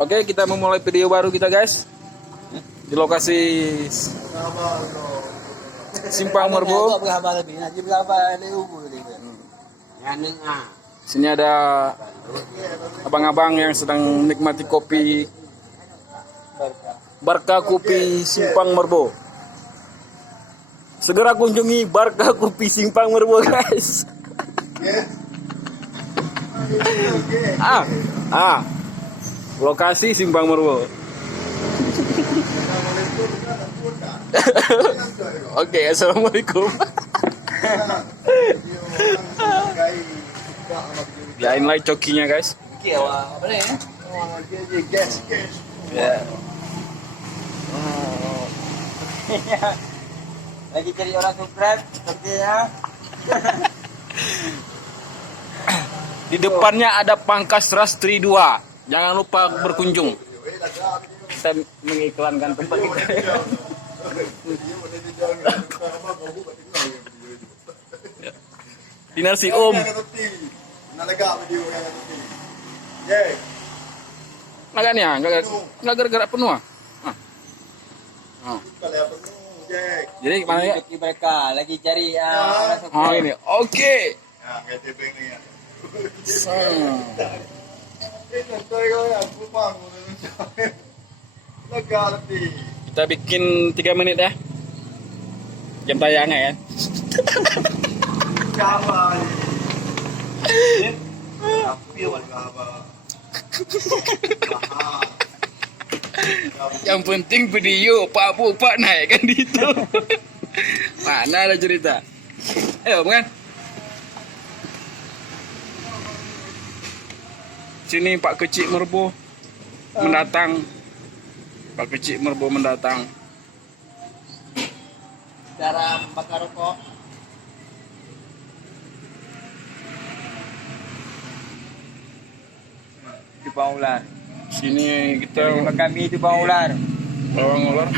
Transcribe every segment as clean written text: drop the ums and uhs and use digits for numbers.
Oke, kita memulai video baru kita guys di lokasi Simpang Merbo. Sini ada abang-abang yang sedang menikmati kopi Barca Kopi Simpang Merbo. Segera kunjungi Barca Kopi Simpang Merbo guys. Lokasi Simpang Merbo. Oke, assalamualaikum. Lain lagi cokinya guys. Ya. Lagi cari orang subscribe sepertinya. Di depannya ada Pangkas Rastri 2. Jangan lupa berkunjung. Kita mengiklankan tempat kita. Dinasti Om. Naganya, nggak gerak-gerak penuh. Jadi mana ya? Mereka lagi cari orang subscribe. Oh ini, oke. Kita bikin 3 menit ya. Jam tayangnya ya. Yang penting video Pak naik kan itu. Mana ada cerita? Ayo bukan? Sini Pak Kecik Merbo mendatang. Pak Kecik Merbo mendatang. Cara membakar rokok. Itu bang ular. Sini kita Rumah kami itu bang ular. bawang ular.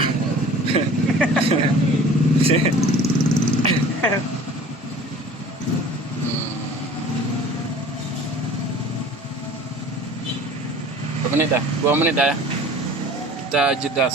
Berapa menit dah? 2 menit dah ya. Kita jeda.